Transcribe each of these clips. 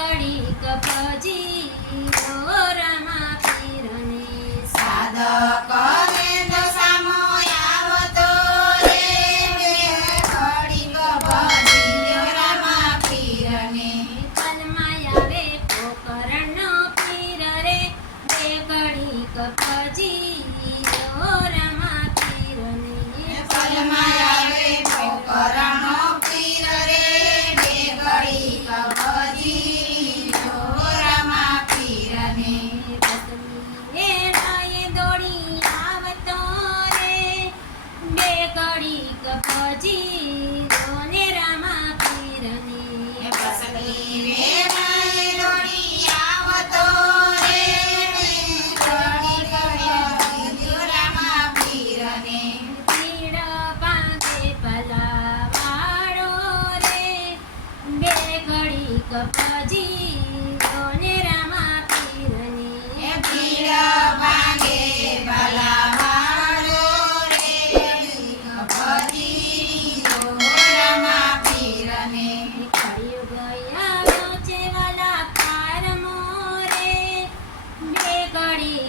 ઘડીક ભજી રો રમા પીરને સાદ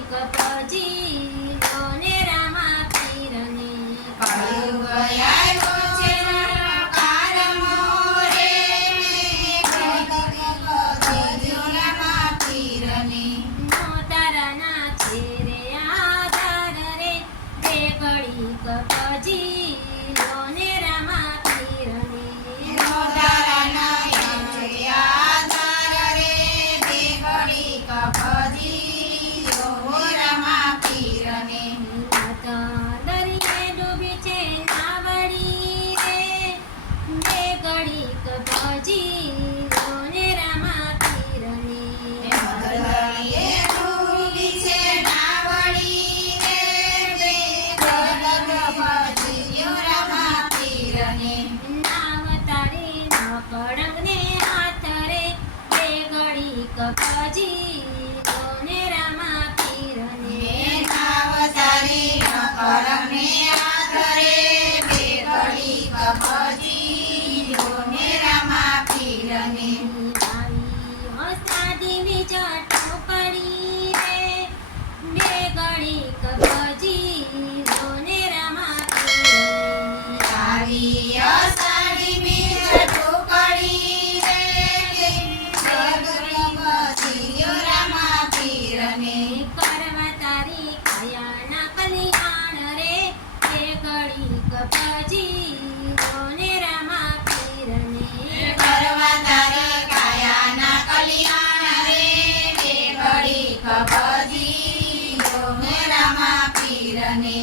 કપજી લોને રામા પીરને કળિયુગ આવ્યો છે કાળમાં રે રામા પીરને તારાના છે રે આધાર રે બે ઘડી કપજી લોને રામા પીરને તારાના આધાર રે બે ઘડી કપજી રામા પીરને દરિયે ડૂબી છે નાવડી રે બે ઘડી કપજી લોને રામા પીરને દરિયે ડૂબી છે નાવડી રે બે ઘડી કપજી રામા પીરને નાવ તારી ન કળંગને હાથ રે બે ઘડી કપજી લોને રામા પીરને નાવ તારી કળંગને આધરે બે ઘડી કપજી રામા પીરને સાદી વિજટો પડી રે બે ઘડી કપજી લોને રામા પીરને આવી અષાઢી બીજ ટુકડી રે બે ઘડી કપજી રામા પીરને કરવા તારી કાયાના કલ્યાણ રે બે ઘડી કપજી લોને રામા પીરને કરવા તારે કાયાના કલ્યાણ રે બે ઘડી કપજી રામા પીરને